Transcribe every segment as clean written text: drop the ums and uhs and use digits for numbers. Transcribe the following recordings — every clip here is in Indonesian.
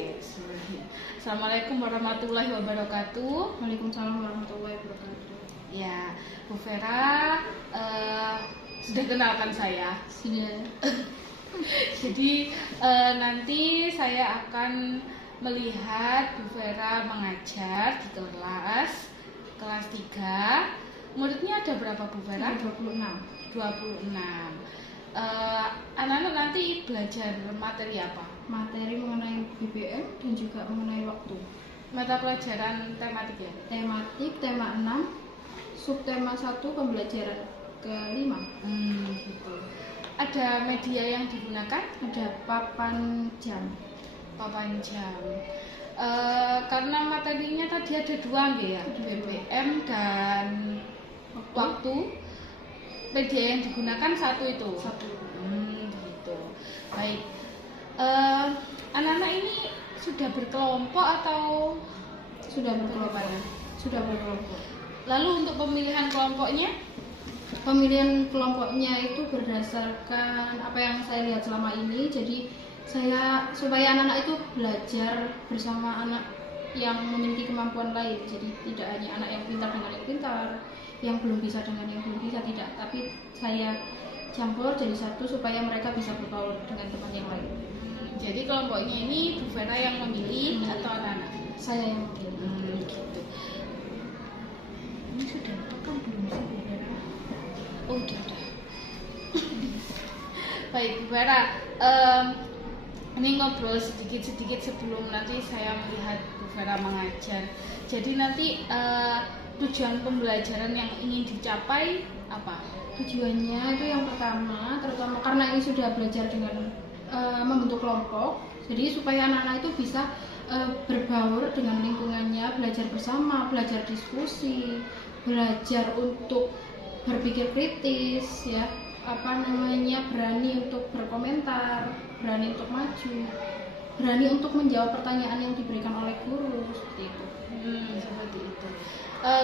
Bismillah. Assalamualaikum warahmatullahi wabarakatuh. Waalaikumsalam warahmatullahi wabarakatuh. Ya, Bu Vera sudah kenalkan saya. Sudah. Jadi nanti saya akan melihat Bu Vera mengajar di kelas 3. Muridnya ada berapa, Bu Vera? 26. 26. Anak-anak nanti belajar materi apa? Materi mengenai BBM dan juga mengenai waktu. Mata pelajaran tematik ya? Tematik, tema 6, subtema 1, pembelajaran ke-5. Gitu. Ada media yang digunakan? Ada papan jam. Papan jam. Karena materinya tadi ada 2 ya, BBM dan waktu. Media yang digunakan 1 itu. 1. Gitu. Baik. Anak-anak ini sudah berkelompok atau Sudah berkelompok. Sudah berkelompok. Lalu untuk pemilihan kelompoknya? Pemilihan kelompoknya itu berdasarkan apa yang saya lihat selama ini. Jadi supaya anak-anak itu belajar bersama anak yang memiliki kemampuan lain. Jadi tidak hanya anak yang pintar dengan yang pintar, yang belum bisa dengan yang belum bisa, tidak. Tapi saya campur jadi satu supaya mereka bisa berbaur dengan teman yang lain. Jadi kelompoknya ini Bu Vera yang memilih atau anak-anak? Saya yang memilih. Gitu. Ini sudah rekam belum sih Bu Vera? Oh, udah. Baik Bu Vera, ini ngobrol sedikit-sedikit sebelum nanti saya melihat Bu Vera mengajar. Jadi nanti tujuan pembelajaran yang ingin dicapai apa? Tujuannya itu yang pertama, terutama karena ini sudah belajar dengan membentuk kelompok, jadi supaya anak-anak itu bisa berbaur dengan lingkungannya, belajar bersama, belajar diskusi, belajar untuk berpikir kritis, ya, berani untuk berkomentar, berani untuk maju, berani untuk menjawab pertanyaan yang diberikan oleh guru, seperti itu. Seperti itu.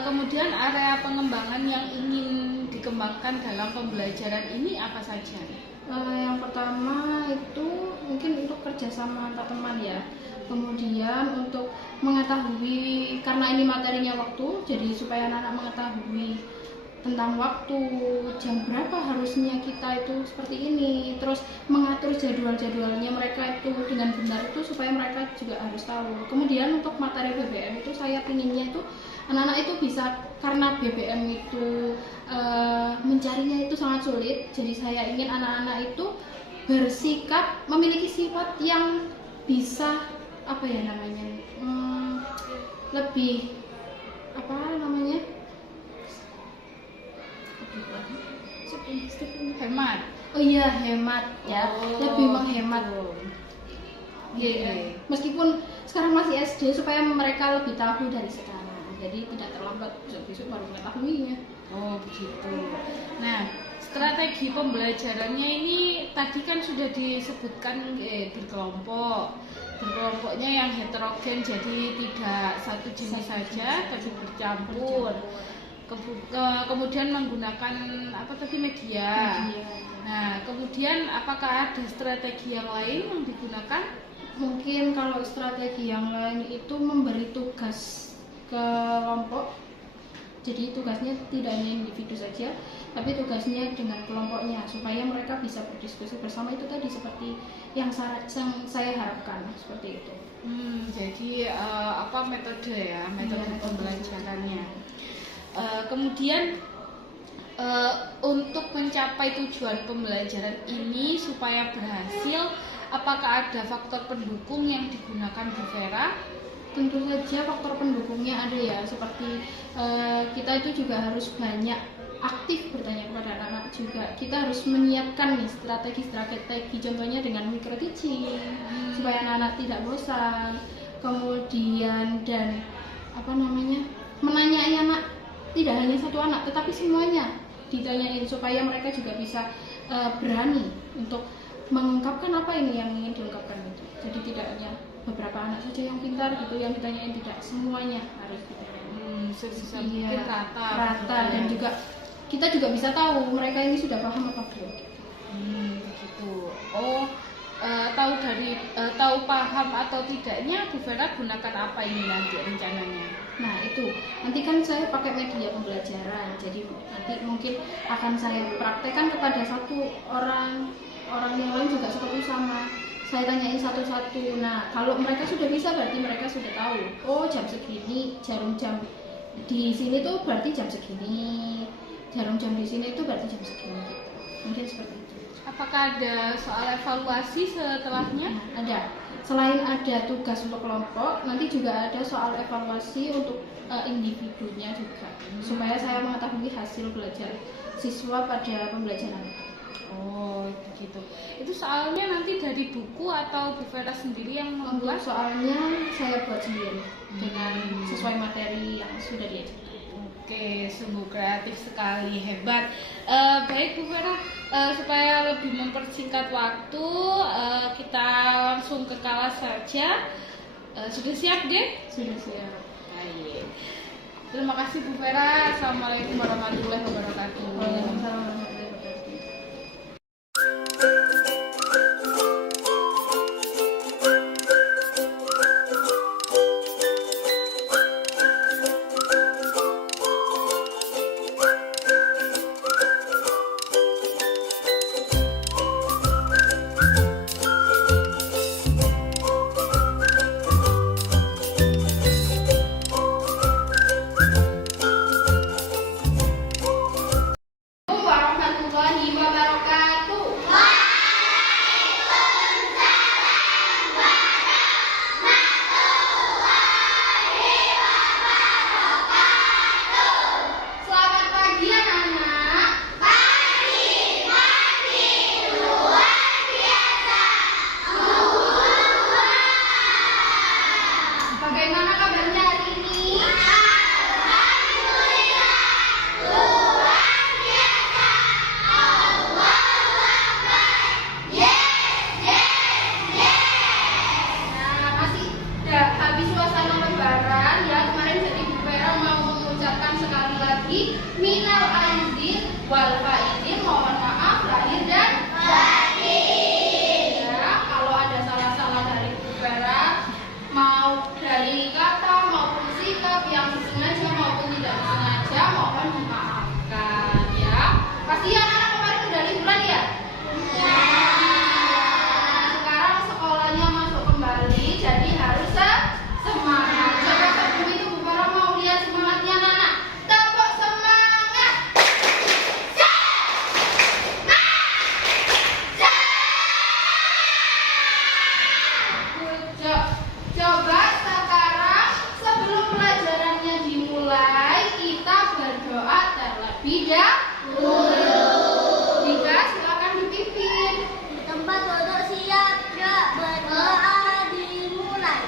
Kemudian area pengembangan yang ingin dikembangkan dalam pembelajaran ini apa saja? Yang pertama itu mungkin untuk kerjasama antar teman ya. Kemudian untuk mengetahui, karena ini materinya waktu, jadi supaya anak-anak mengetahui tentang waktu, jam berapa harusnya kita itu seperti ini, terus mengatur jadwal-jadwalnya mereka itu dengan benar itu supaya mereka juga harus tahu. Kemudian untuk materi BBM itu saya pinginnya itu anak-anak itu bisa, karena BBM itu mencarinya itu sangat sulit, jadi saya ingin anak-anak itu bersikap, memiliki sifat yang bisa lebih hemat. Oh iya, hemat ya. Lebih menghemat. Yeah. Meskipun sekarang masih SD, supaya mereka lebih tahu dari sekarang. Jadi tidak terlambat, besok-besok baru mengetahuinya. Oh begitu. Nah, strategi pembelajarannya ini tadi kan sudah disebutkan berkelompok. Berkelompoknya yang heterogen, jadi tidak satu jenis saja, tapi bercampur. Kemudian menggunakan media. Nah, kemudian apakah ada strategi yang lain yang digunakan? Mungkin kalau strategi yang lain itu memberi tugas ke kelompok. Jadi tugasnya tidak hanya individu saja, tapi tugasnya dengan kelompoknya supaya mereka bisa berdiskusi bersama, itu tadi seperti yang saya harapkan, seperti itu. Jadi metode ya, metode pembelajarannya. Kemudian untuk mencapai tujuan pembelajaran ini supaya berhasil, apakah ada faktor pendukung yang digunakan Bu Vera? Tentu saja faktor pendukungnya ada ya, seperti kita itu juga harus banyak aktif bertanya kepada anak-anak juga. Kita harus menyiapkan nih strategi, contohnya dengan micro teaching, supaya anak-anak tidak bosan. Kemudian dan menanyai anak, tidak hanya satu anak tetapi semuanya ditanyain supaya mereka juga bisa berani untuk mengungkapkan apa ini yang ingin diungkapkan itu. Jadi tidak hanya beberapa anak saja yang pintar gitu yang ditanyain, tidak, semuanya harus ditanyain. Rata dan juga kita juga bisa tahu mereka ini sudah paham apa belum. Begitu. Oh, tahu paham atau tidaknya Bu Vera gunakan apa ini nanti rencananya? Nah itu, nanti kan saya pakai media pembelajaran, jadi nanti mungkin akan saya praktekkan kepada satu orang yang lain juga seperti sama. Saya tanyain satu-satu. Nah kalau mereka sudah bisa berarti mereka sudah tahu. Oh jam segini, jarum jam di sini tuh berarti jam segini, jarum jam di sini tuh berarti jam segini. Mungkin seperti itu. Apakah ada soal evaluasi setelahnya? Ada. Selain ada tugas untuk kelompok, nanti juga ada soal evaluasi untuk individunya juga, supaya saya mengetahui hasil belajar siswa pada pembelajaran. Oh, begitu. Itu soalnya nanti dari buku atau Bu Vera sendiri yang membuat? Untuk soalnya saya buat sendiri dengan sesuai materi yang sudah diajarkan. Oke, sungguh kreatif sekali, hebat. Baik Bu Vera, supaya lebih mempersingkat waktu, kita langsung ke kelas saja. Sudah siap, deh? Sudah siap. Baik. Terima kasih Bu Vera. Assalamualaikum warahmatullahi wabarakatuh. Waalaikumsalam warahmatullahi wabarakatuh. Warahmatullahi wabarakatuh. Selamat pagi anak-anak. Bagaimana kabarnya hari ini? Nah, masih habis suasana lebaran ya kemarin, jadi Bu Vera mau mengucapkan sekali lagi minal aizin wal faizin, mohon maaf lahir dan batin. Ya, kalau ada salah-salah dari Bu Vera, mau dari kata maupun sikap yang disengaja maupun tidak disengaja, mohon dimaafkan ya. Pasti anak-anak kemarin udah liburan ya? Sekarang sekolahnya masuk kembali, jadi harus semangat. Coba sebelum itu Bu Vera mau lihat semangatnya anak-anak. Tepuk semangat. Coba sekarang sebelum pelajarannya dimulai, kita berdoa terlebih dahulu. Dika, silakan dipimpin. Tempat duduk siap, gerak, berdoa dimulai.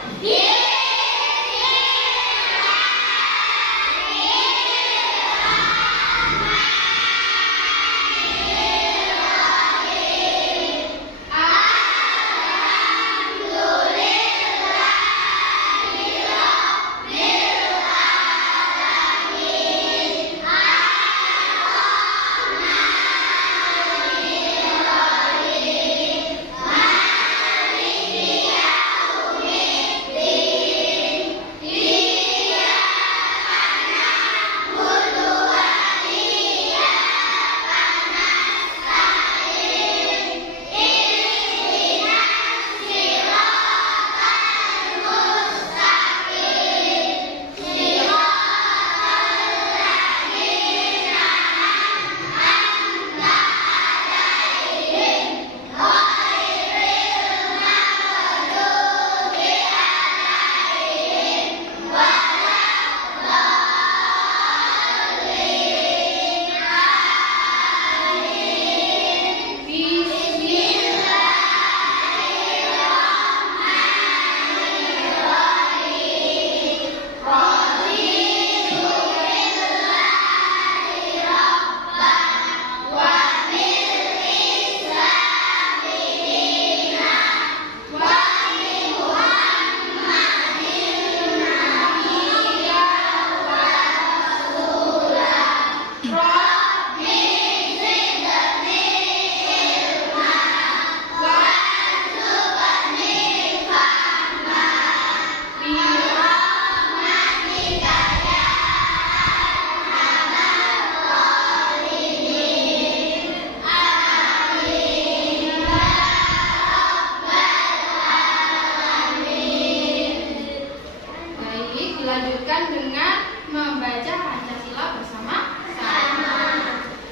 Lanjutkan dengan membaca Pancasila bersama-sama.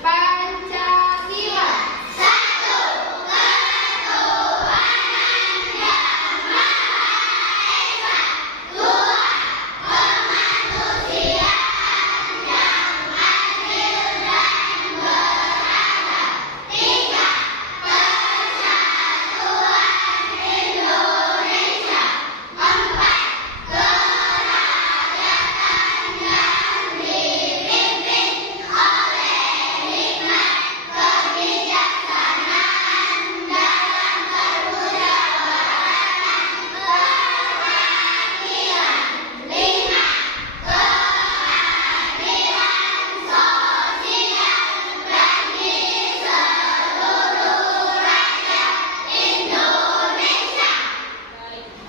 Pancasila.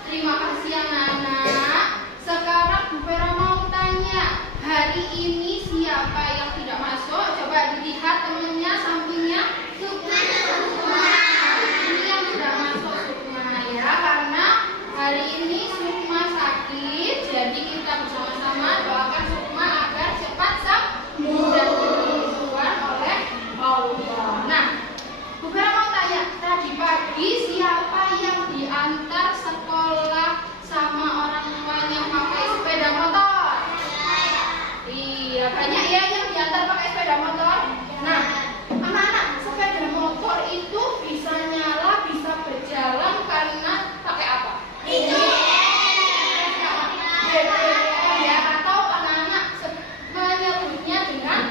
Terima kasih anak-anak. Sekarang Bu Vera mau tanya, hari ini siapa yang tidak masuk? Coba dilihat temennya sampingnya. Sukma. Ini yang sudah masuk Sukma ya, karena hari ini Sukma sakit. Jadi kita bersama-sama doakan Sukma agar cepat sembuh dan disembuhkan oleh Allah. Nah, Bu Vera mau tanya, tadi pagi siapa yang diantar sekolah sama orang tuanya pakai sepeda motor? Iya, banyak ya yang diantar pakai sepeda motor. Nah, anak-anak, sepeda motor itu bisa nyala, bisa berjalan karena pakai apa? BBM ya, atau anak-anak menyebutnya dengan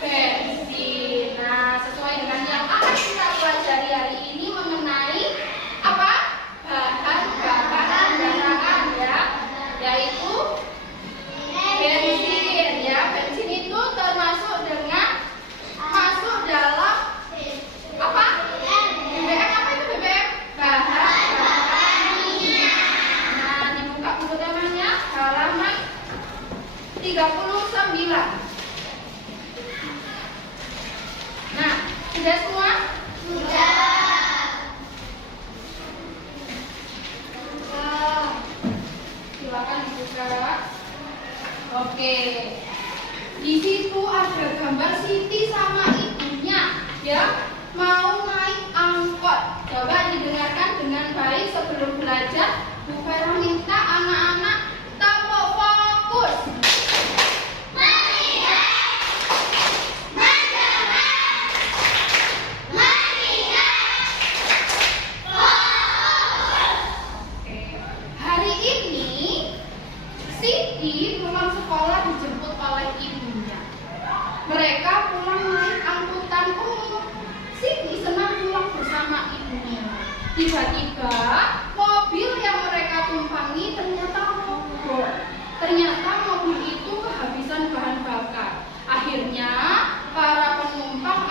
bensin. Nah, sesuai dengan yang akan kita pelajari hari ini mengenai apa? Bahan bakar kendaraan ya, yaitu bensin ya. Bensin itu termasuk dengan masuk dalam apa? BBM. Apa itu BBM? Bahan bakar minyak. Nah, dibuka buku temanya halaman 39. Nah, sudah semua? Silakan dibuka. Oke. Di situ ada gambar Siti sama ibunya, ya. Mau naik angkot. Coba didengarkan dengan baik sebelum belajar. Bu Vera minta anak-anak tetap fokus. Hari ini Siti pulang sekolah dijemput oleh ibunya. Mereka pulang naik angkutan umum. Siti senang pulang bersama ibunya. Tiba-tiba mobil yang mereka tumpangi ternyata mogok. Ternyata mobil itu kehabisan bahan bakar. Akhirnya para penumpang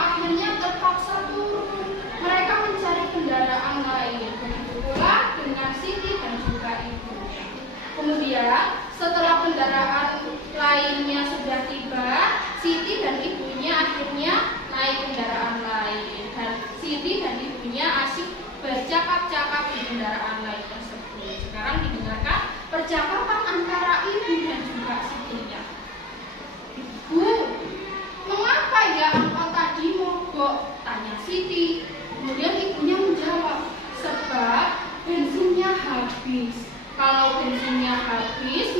terpaksa turun. Mereka mencari kendaraan lain. Begitu pula dengan Siti dan juga ibunya. Kemudian setelah kendaraan lainnya sudah tiba, Siti dan ibunya akhirnya naik kendaraan lain. Dan Siti dan ibunya asik bercakap-cakap di kendaraan lain tersebut. Sekarang didengarkan percakapan antara ibu dan juga Sitinya. Bu, mengapa ya angkot tadi mogok? Tanya Siti. Kemudian ibunya menjawab, sebab bensinnya habis. Kalau bensinnya habis,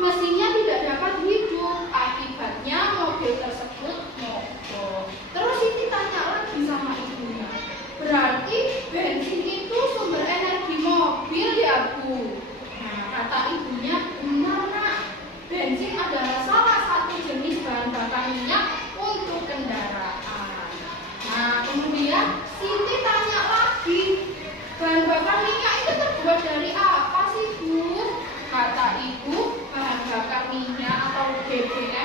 mesinnya tidak dapat hidup. Akibatnya mobil tersebut mogok. Terus Siti tanya lagi sama ibunya, berarti bensin itu sumber energi mobil ya Bu? Nah, kata ibunya, benar nak. Bensin adalah salah satu jenis bahan bakar minyak untuk kendaraan. Nah, kemudian Siti tanya lagi, bahan bakar minyak itu terbuat dari apa sih Bu? Kata ibu, bahan bakar minyak atau BBM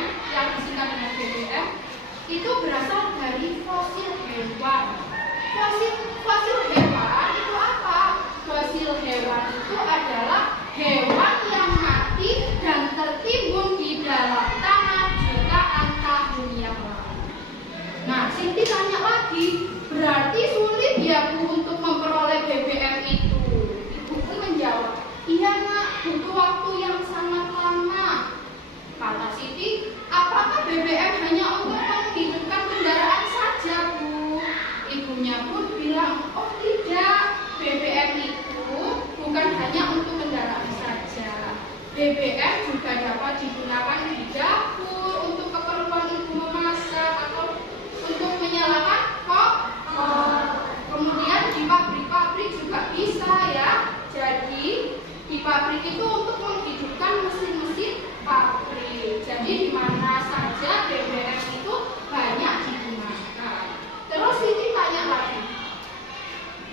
BBM juga dapat digunakan di dapur untuk keperluan ibu memasak atau untuk menyalakan kompor. Kemudian di pabrik-pabrik juga bisa ya. Jadi di pabrik itu untuk menghidupkan mesin-mesin pabrik. Jadi di mana saja BBM itu banyak digunakan. Terus ini tanya lagi,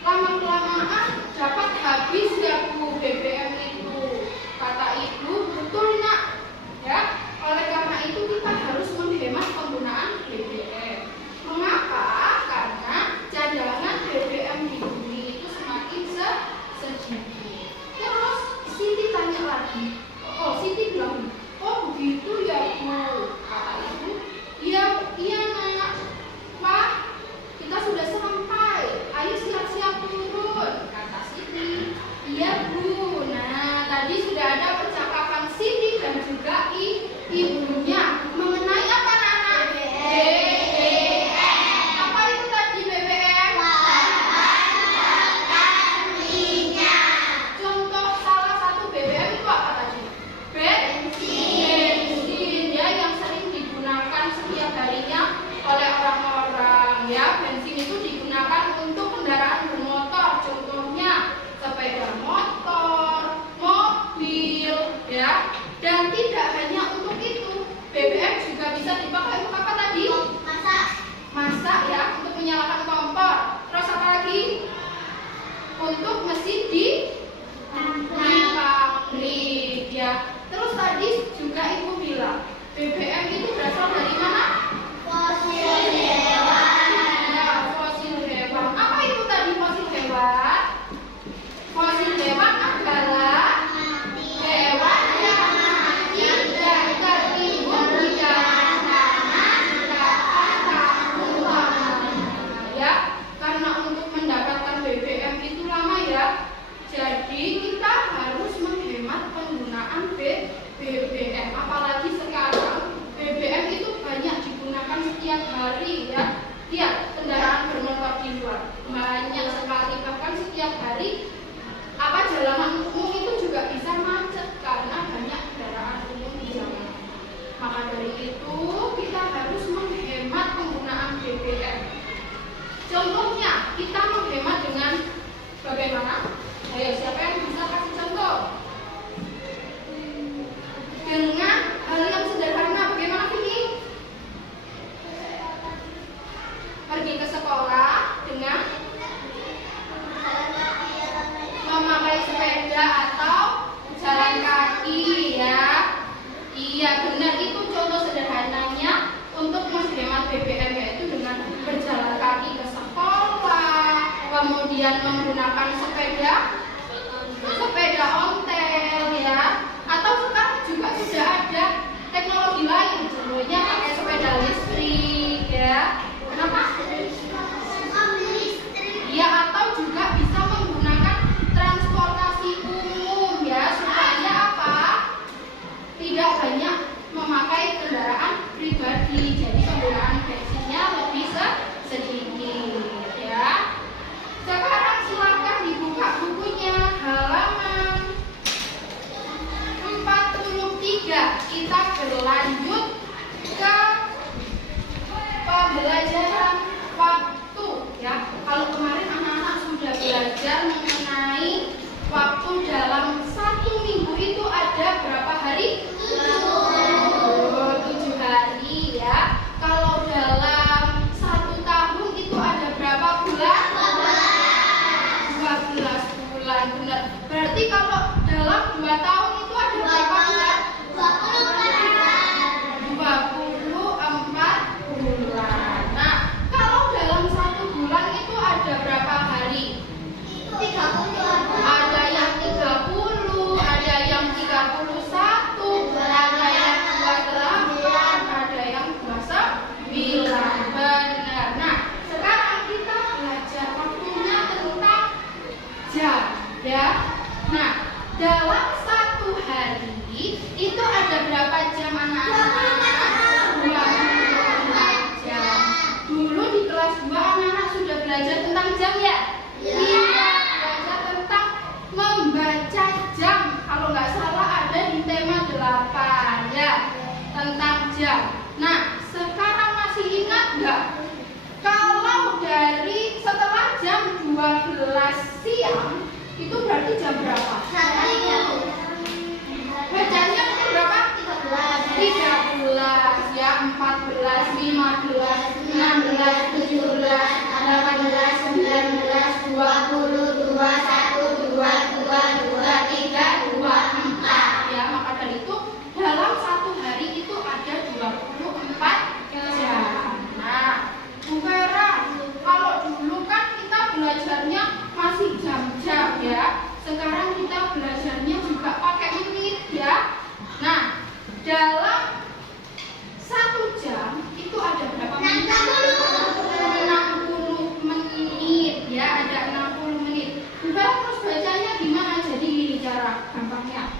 lama-kelamaan dapat habis ya Bu BBM itu? Kata ibu, betul nak. Ya, oleh karena itu kita harus menghemat penggunaan BBM. Mengapa? Karena cadangan BBM di bumi itu semakin sedikit. Terus Siti tanya lagi, Siti bilang, oh begitu ya Bu. Kata ibu, iya nak. Pak, kita sudah sampai. Ayo siap-siap turun. Kata Siti, iya Bu. Nah, tadi sudah ada percakapan Siti dan juga ibunya mengenai apa anak-anak? BBM. Apa itu tadi BBM? Contoh salah satu BBM itu apa tadi? Bensin ya, yang sering digunakan setiap harinya oleh orang-orang ya. Bensin itu digunakan untuk kendaraan bermotor, contohnya sepeda motor, mobil ya. Dan tidak hanya untuk itu, BBM juga bisa dipakai untuk apa tadi? Masak ya, untuk menyalakan kompor. Terus apa lagi? Untuk mesin di pabrik ya. Terus tadi juga ibu bilang BBM itu berasal dari mana? Fosil hewan. Ya, fosil hewan. Apa itu tadi fosil hewan? Fosil hewan adalah hewan yang mati dan tertimbun di dalam tanah jutaan tahun lamanya. Ya, karena untuk mendapatkan BBM itu lama ya. Jadi kita harus menghemat penggunaan BBM. Apalagi sekarang BBM itu banyak digunakan setiap hari ya. Lihat kendaraan bermotor di luar banyak sekali, bahkan setiap hari jalanan umum itu juga bisa macet karena banyak kendaraan umum di jalan. Maka dari itu kita harus menghemat penggunaan BBM. Contohnya kita menghemat dengan bagaimana? Ayo, siapa yang bisa kasih contoh? Dengan hal yang sederhana. Bagaimana ini? Pergi ke sekolah dengan memakai sepeda atau jalan kaki ya. Iya benar, itu contoh sederhananya untuk menghemat BBM, yaitu dengan berjalan kaki ke sekolah, kemudian menggunakan sepeda ontel ya. Atau sekarang juga sudah ada teknologi lain, contohnya pakai sepeda listrik ya. Kenapa? Ya, atau juga bisa menggunakan transportasi umum ya, supaya apa? Tidak banyak memakai kendaraan pribadi. Jadi penggunaan bensinnya lebih sedikit ya. Sekarang silakan dibuka bukunya halaman 43. Kita berlanjut ke pembelajaran waktu ya. Kalau kemarin anak-anak sudah belajar mengenai waktu dalam satu minggu itu ada berapa hari? 7 hari ya. Kalau dalam 1 tahun itu ada berapa bulan? 12 bulan. Benar. Berarti kalau dalam 2 tahun itu ada berapa bulan? 24 bulan. Nah, kalau dalam 1 bulan itu ada berapa hari? 30. Ada yang 30, ada yang 31, ada yang 28, ada yang 29. Benar. Nah, sekarang kita belajar waktunya tentang jam ya. Nah, dalam 1 hari itu ada berapa jam anak-anak? 24 jam. Dulu di kelas 2 anak-anak sudah belajar tentang jam ya? Iya. Belajar tentang membaca jam. Kalau nggak salah ada di tema tentang jam. Nah, sekarang masih ingat nggak? Kalau dari setelah jam 12 siang itu berarti jam berapa? Bacanya berapa? 13 ya, 14, 15, 16, 17, 18, 19, 20, 21, 22, 23, 24 ya. Maka dari itu dalam satu hari itu ada 24 jam. Nah, Bu Vera, kalau dulu kan kita belajarnya masih jam-jam ya. Sekarang kita belajarnya juga pakai menit ya. Nah, dalam 1 jam itu ada berapa menit? 60 menit ya, ada 60 menit. Udah, terus bacanya gimana? Jadi ini cara gampangnya.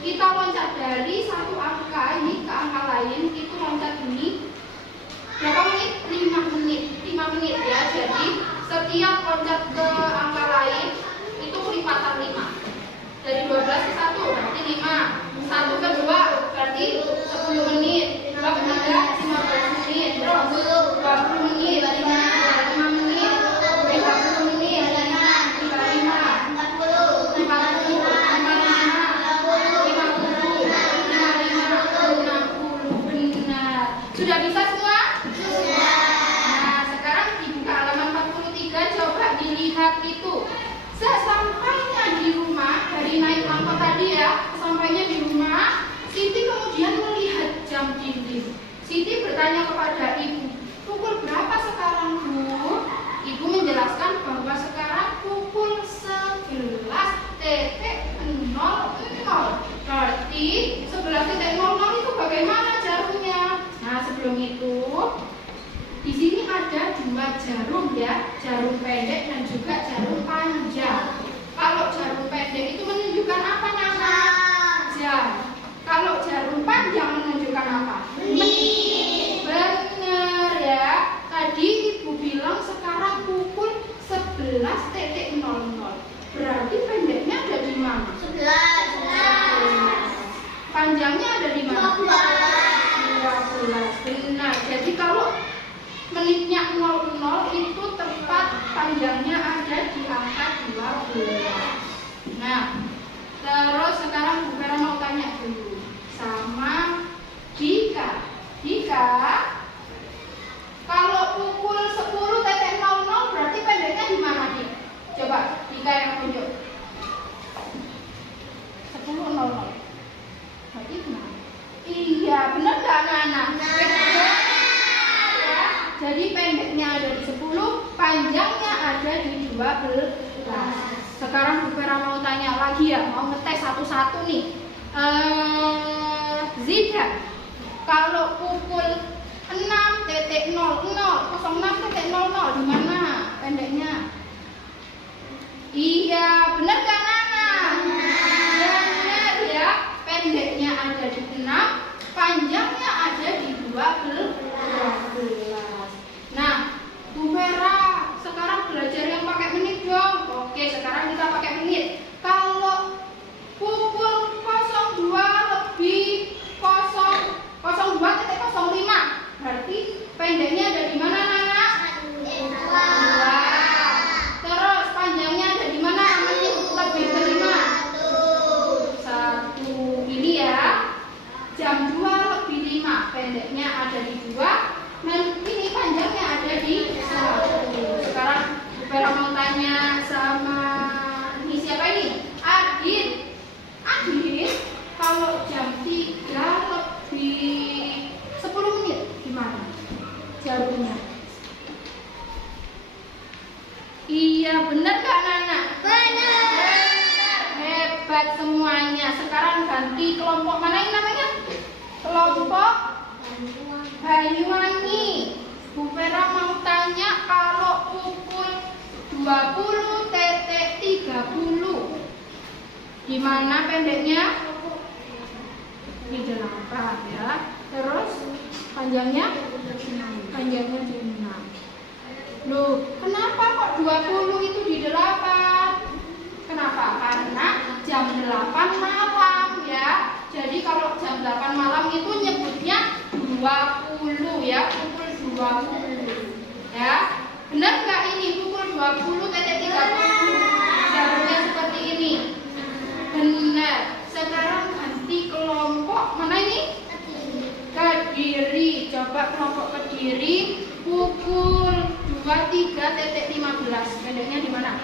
Kita loncat dari satu angka ini ke angka lain, itu loncat ini. Berapa menit? 5 menit. 5 menit ya. Jadi setiap loncat ke angka lain itu lipatan 5. Dari 12 ke 1 berarti 5. 1 ke 2 berarti 10 menit. 2 ke 3 15 menit. Terus 20 menit. 25 menit. 30 menit. 35 benar. Sudah bisa semua? Sudah. Nah, sekarang dibuka halaman 43, coba dilihat itu. Sesampainya di rumah, dari naik angkot tadi ya, sesampainya di rumah, Siti kemudian melihat jam dinding. Siti bertanya kepada ibu, pukul berapa sekarang, Bu? Ibu menjelaskan bahwa sekarang pukul 11.00. Berarti 11.00 itu bagaimana jarumnya? Nah, sebelum itu di sini ada 2 jarum ya, jarum pendek dan juga jarum panjang. Kalau jarum pendek itu menunjukkan apa, Nana? Jam. Kalau jarum panjang menunjukkan apa? Menit. Benar ya. Tadi ibu bilang sekarang pukul 11.00. Berarti pendeknya ada di mana? 11. Panjangnya ada di mana? 12. Benar. Jadi kalau menitnya 00 itu tepat panjangnya ada di angka 12. Nah, terus sekarang Bu Vera mau tanya dulu sama Dika. Dika, kalau pukul 10.00 berarti pendeknya di mana, Dik? Coba Dika yang tunjuk. 10.00. Berarti gimana? Iya, benar nggak, Nana? Jadi pendeknya ada di 10, panjangnya ada di 12. Sekarang Bu Vera mau tanya lagi ya, mau ngetes satu-satu nih. Zida, kalau pukul 06.00 di mana pendeknya? Iya, benar nggak, Nana? Benar ya, pendeknya ada di 6, panjangnya ada di 12. Nah, Bu Vera, sekarang belajar yang pakai menit dong. Oke, sekarang kita pakai menit. Kalau pukul 02.05, berarti pendeknya ada di mana, Nana? 2. Terus panjangnya ada di mana? Menit lebih ke 5. 1. Ini ya. Jam 2.05, pendeknya ada di 2. Dan ini panjangnya ada di 1. Sekarang Bu Vera mau tanya sama ini siapa ini? Adit. Adit, kalau jam 3.10 menit gimana jarumnya? Iya, benar nggak, Nana? Benar. Hebat semuanya. Sekarang ganti kelompok mana yang namanya? Kelompok Banyuwangi. Bu Vera mau tanya kalau pukul 20.30 di mana pendeknya? Di 8 ya. Terus panjangnya? Panjangnya di 6. Loh, kenapa kok 20 itu di 8? Kenapa? Karena jam 8 malam ya. Jadi kalau jam 8 malam itu nyebut ya, pukul 20. Ya, benar nggak ini pukul 20.30? Jarumnya seperti ini. Benar. Sekarang ganti kelompok. Mana ini? Kediri. Coba kelompok Kediri pukul 23.15. Pendeknya di mana?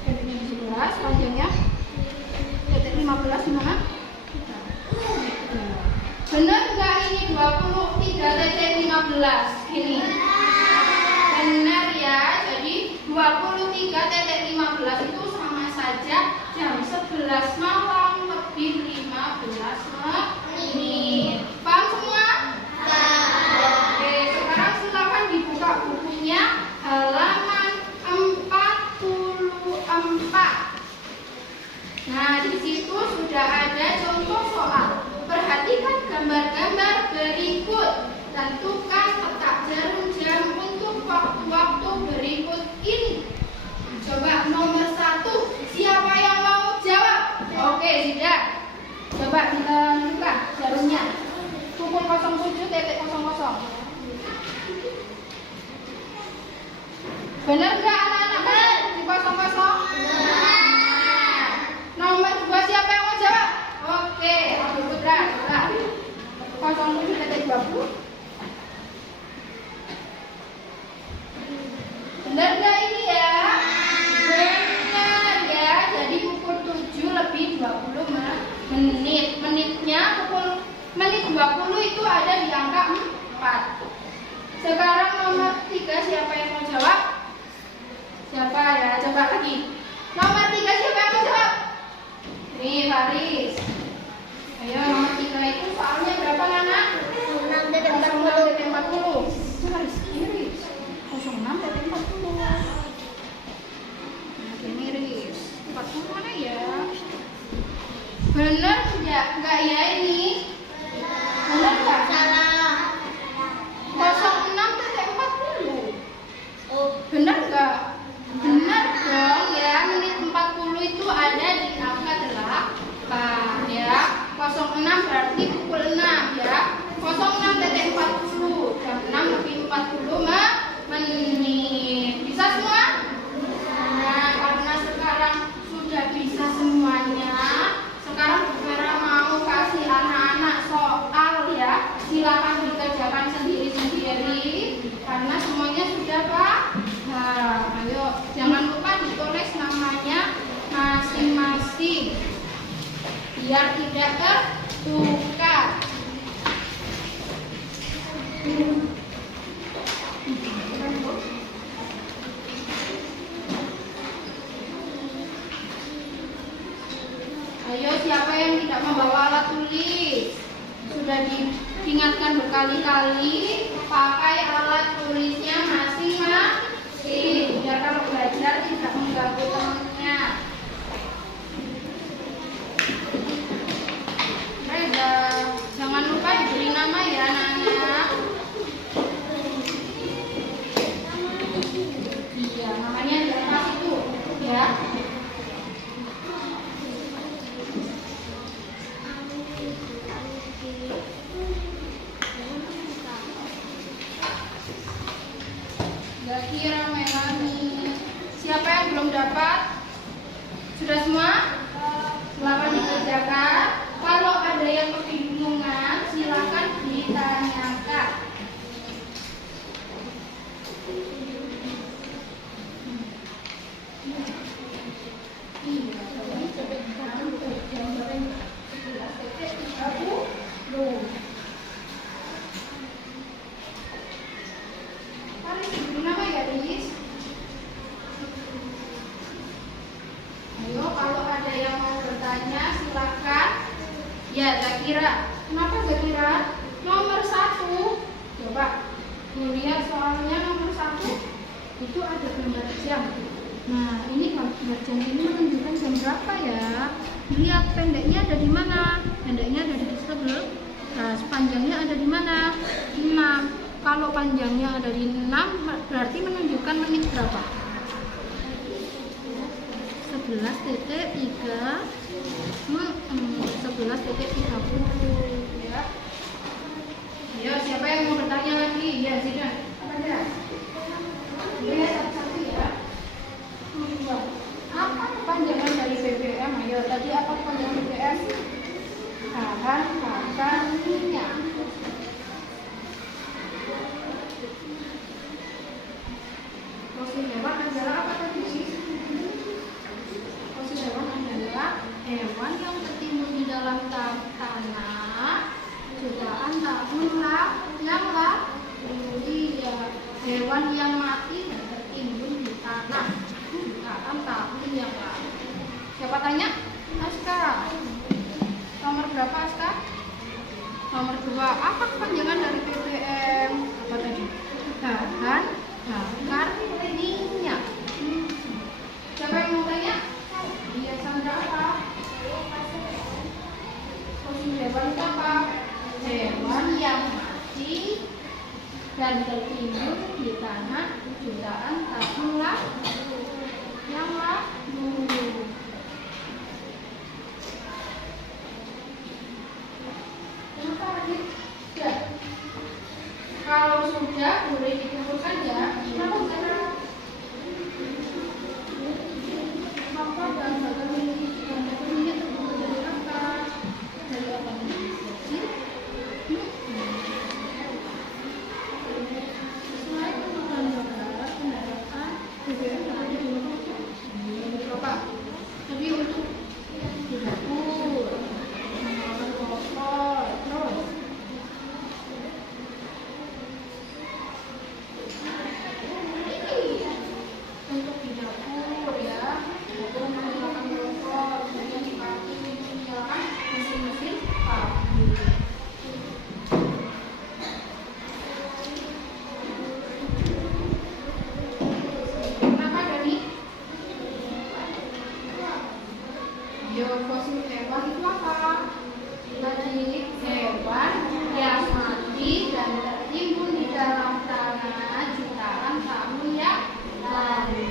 Pendeknya di 11, panjangnya titik 15 di mana? Benar nggak ini 23.15? Ini benar ya. Jadi 23.15 itu sama saja jam 11 malam lebih 15 menit. Paham semua? Oke, sekarang silakan dibuka bukunya halaman 44. Nah, di situ sudah ada contoh soal. Perhatikan gambar-gambar berikut. Tentukan letak jarum jam untuk waktu-waktu berikut ini. Coba nomor 1. Siapa yang mau jawab? Oke, sudah. Coba buka jarumnya. Pukul 07.00. Benar nggak anak-anak? Di 00? Nomor 2 siapa yang mau jawab? Oke, Abu Putra, coba. 07.20. Benar nggak ini ya? Benar ya. Jadi pukul 7 lebih 20 menit. Menitnya menit 20 itu ada di angka 4. Sekarang nomor 3 siapa yang mau jawab? Siapa ya? Coba lagi. Nomor 3 siapa yang mau jawab? Nih, Faris. Ayo, nomor 3 itu soalnya berapa, anak? 06.40. Faris, kiri. 06.40. Nah, kiri. 40 mana ya? Benar tidak? Enggak ya ini? Benar enggak? Salah. 06.40. Benar enggak? Benar dong ya. Menit 40 itu ada di angka 8 ya. 06 berarti pukul 6 ya. 06.40 jam 6 lebih 40 menit. Bisa semua? Nah, karena sekarang sudah bisa semuanya, sekarang Bu Vera mau kasih anak-anak soal ya. Silakan dikerjakan sendiri-sendiri karena semuanya sudah paham. Ayo, jangan lupa ditulis namanya masing-masing biar tidak tertukar. Ayo, siapa yang tidak membawa alat tulis? Sudah diingatkan berkali-kali, pakai alat tulisnya masing-masing biar kalau belajar tidak mengganggu temannya. Reda, jangan lupa diberi nama ya anak-anak. Iya, namanya di atas itu ya. Zakira, Melani. Siapa yang belum dapat? Sudah semua? Silakan dikerjakan. Kalau ada yang kebingungan, silakan ditanyakan. Ayo, kalau ada yang mau bertanya, silakan. Ya, Zakira. Kenapa Zakira? Nomor 1. Coba lihat soalnya nomor 1. Itu ada gambar jam. Nah, ini gambar jam ini menunjukkan jam berapa ya? Lihat pendeknya ada di mana? Pendeknya ada di sebelah. Nah, panjangnya ada di mana? 6. Kalau panjangnya ada di 6, berarti menunjukkan menit berapa? 11.30 ya. Ayo, siapa yang mau bertanya lagi? Ya, Zidan. Apa ada? Ya, satu-satu ya. Apa kepanjangan dari BBM? Ayo, tadi apa kepanjangan BBM? Bahan bakar minyak. Fosil hewan adalah apa tadi? Fosil hewan adalah hewan yang tertimbun di dalam tanah jutaan tahun yang lalu. Ya, hewan yang mati dan tertimbun di tanah jutaan tahun yang lalu. Siapa tanya? Aska. Nomor berapa, Aska? Nomor 2. Apa kepanjangan dari BBM? Apa tadi? Bahan bakar minyak. Siapa yang mau tanya? Iya, Sandra apa? Fosil hewan itu apa? Hewan yang mati dan tertimbun di tanah jutaan tahun yang lalu. Kenapa lagi? Ya. Kalau sudah boleh dikumpulkan ya. Kenapa enggak? Apa bahan bakar minyak terbuat dari apa? Dari apa? Fosil. Selain untuk bahan bakar kendaraan, BBM ada berapa? Tapi untuk di dapur, pengelolaan kotor, terus untuk di dapur ya, dapur menggunakan kompor, kemudian dipakai menyalakan mesin-mesin pabrik. Kenapa Dani? Yo, fosil hewan itu apa? Tadi hewan yang mati dan tertimbun di dalam tanah jutaan tahun yang lalu.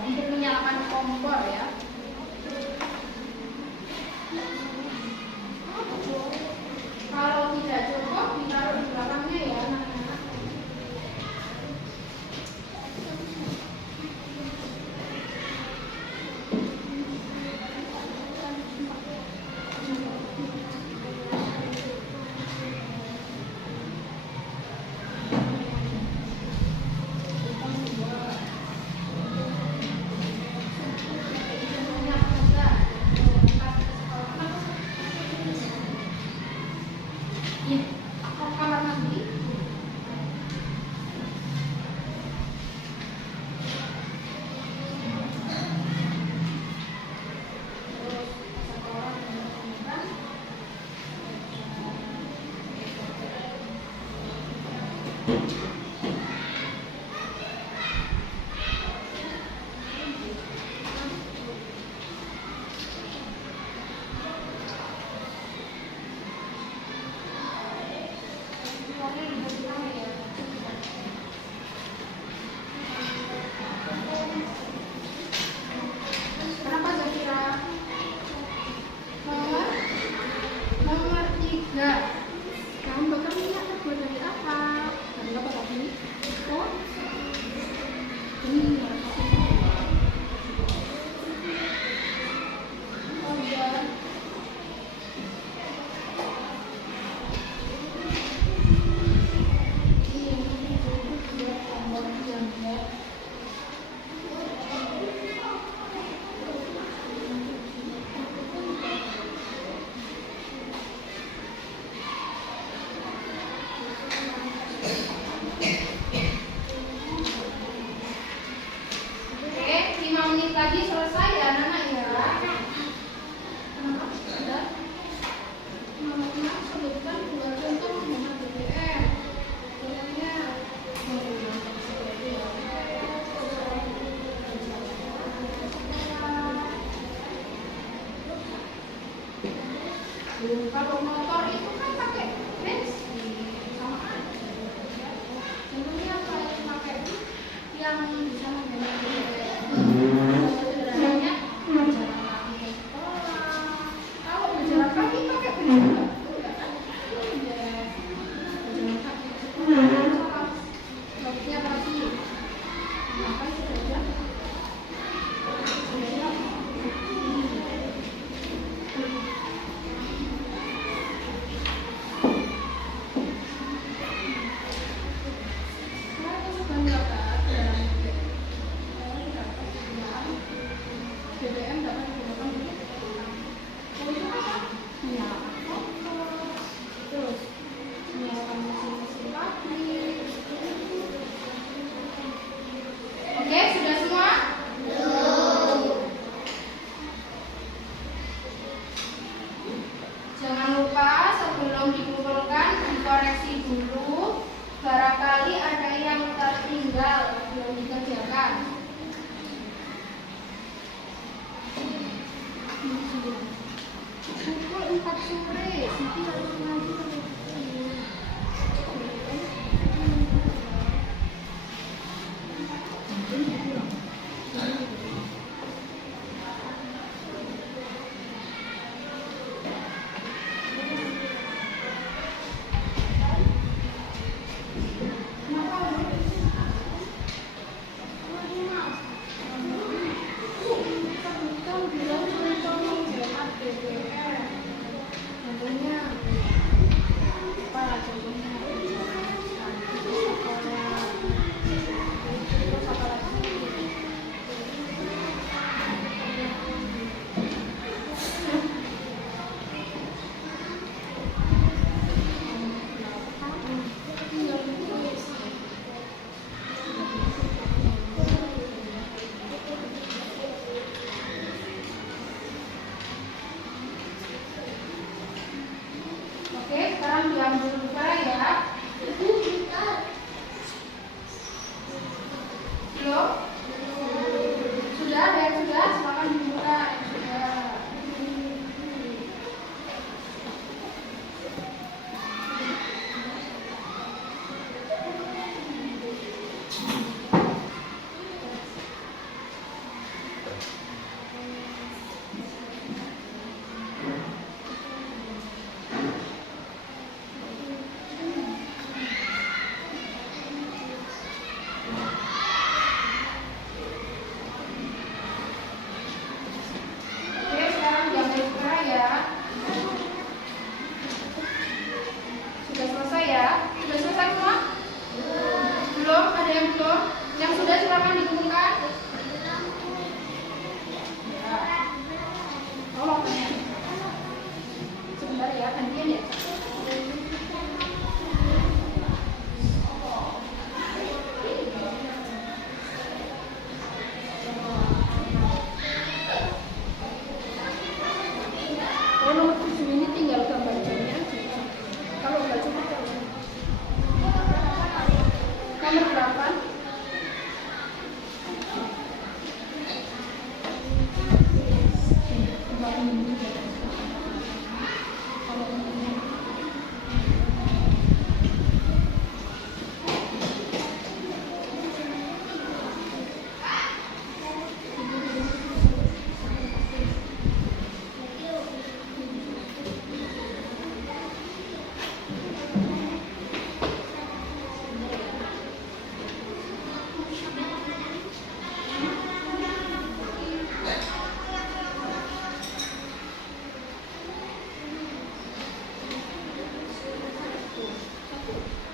Untuk menyalakan kompor ya. Kalau tidak cukup ditaruh di belakangnya ya. Kamar mandi. Kenapa Zafira? Nomor 3. Bahan bakar minyak terbuat dari apa? Dari apa tadi? 4 sore. Siti lalu ngaji sampai Oke, sekarang diambil buka ya. Belum? Sudah, ada yang sudah, silakan dibuka yang sudah. Oke, sekarang diambil buka ya. Sudah selesai ya? Sudah selesai semua? Belum? Ada yang belum? Yang sudah silakan dikumpulkan. Ya. Tolong ya. Sebentar ya, gantian ya. Oh, nomor 7 ini tinggal gambar jamnya aja. Kalau nggak cukup nomor 8.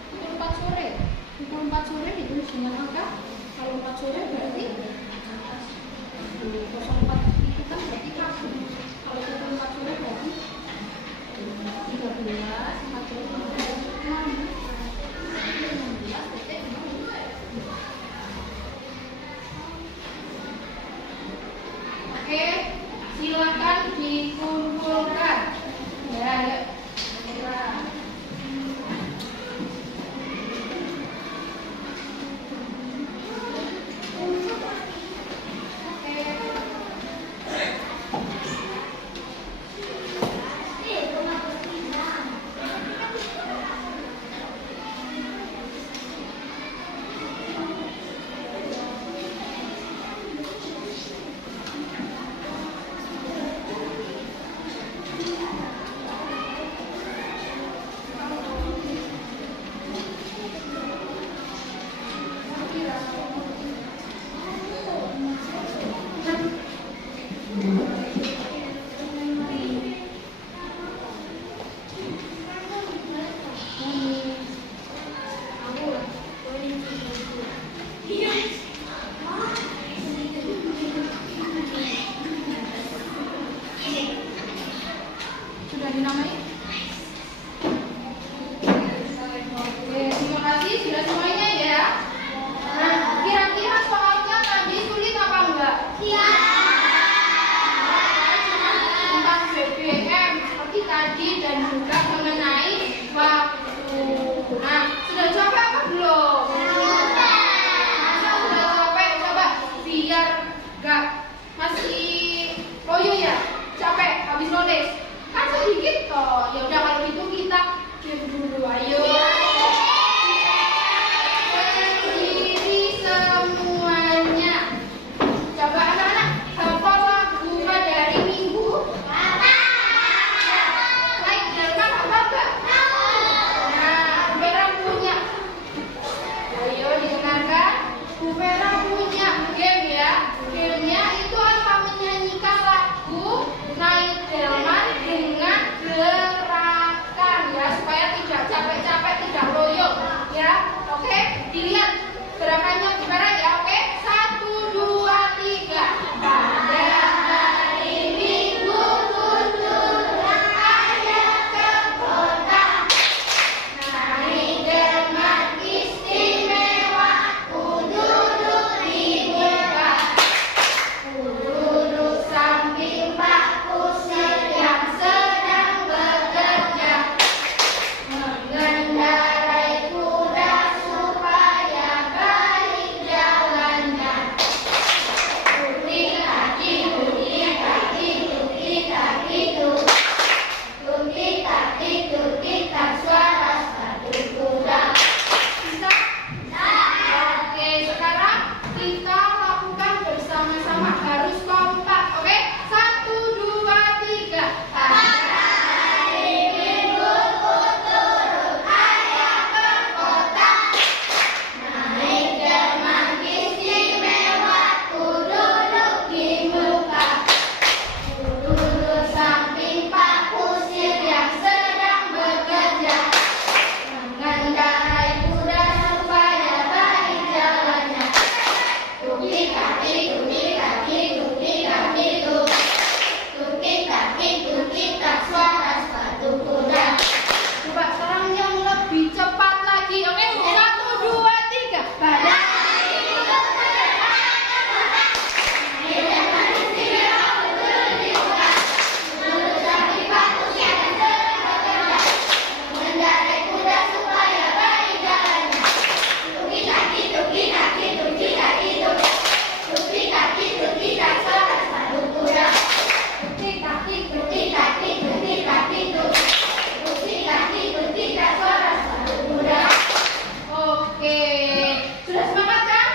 Pukul 4 sore. Pukul 4 sore ditulis dengan angka. Kalau 4 sore berarti 04 itu kan berarti kapan? Kalau pukul 4 sore berarti 13, 14, 15. Oke, silakan dikumpulkan. Ya, yuk. Sudah dinamai? Oke, terima kasih sudah semuanya ya. Nah, kira-kira soalnya tadi sulit apa enggak? Iya. Tentang BBM seperti tadi dan juga mengenai waktu. Nah, sudah capek apa belum? Oke, dilihat gerakannya gimana ya. Oke, 1, 2, 3. Pada hari Minggu kunjunglah ayah ke kota. Naik dengan istimewa, ku duduk di muka. Ku duduk samping Pak Kusir yang sedang bekerja, mengendarai kuda supaya baik jalannya. Tuti kaki, tuti kaki, tuti kaki, tuti kaki, tuti tak suara sepatu kuda. Bisa? Oke, sekarang kita lakukan bersama-sama, harus kompak. Oke, 1, 2, 3. Pada hari Minggu ku turun ayah ke kota. Naik delman istimewa, ku duduk di muka. Ku duduk samping Pak Kusir yang sedang bekerja, mengendarai kuda supaya baik jalannya. Tuti kaki, tuti kaki, tuti kaki, tuti kaki, tuti tak suara sepatu kuda. Coba sekarang yang lebih cepat lagi. Oke, 1, 2, 3. Pada hari Minggu duduk samping Pak Kusir yang sedang bekerja, mengendarai kuda supaya baik jalannya. Tuti kaki, tuti kaki, tuti kaki, tuti kaki, tuti tak suara sepatu kuda. Tuti kaki, tuti kaki, tuti kaki, tuti kaki, tuti tak suara sepatu kuda. Oke, sudah semangat kan?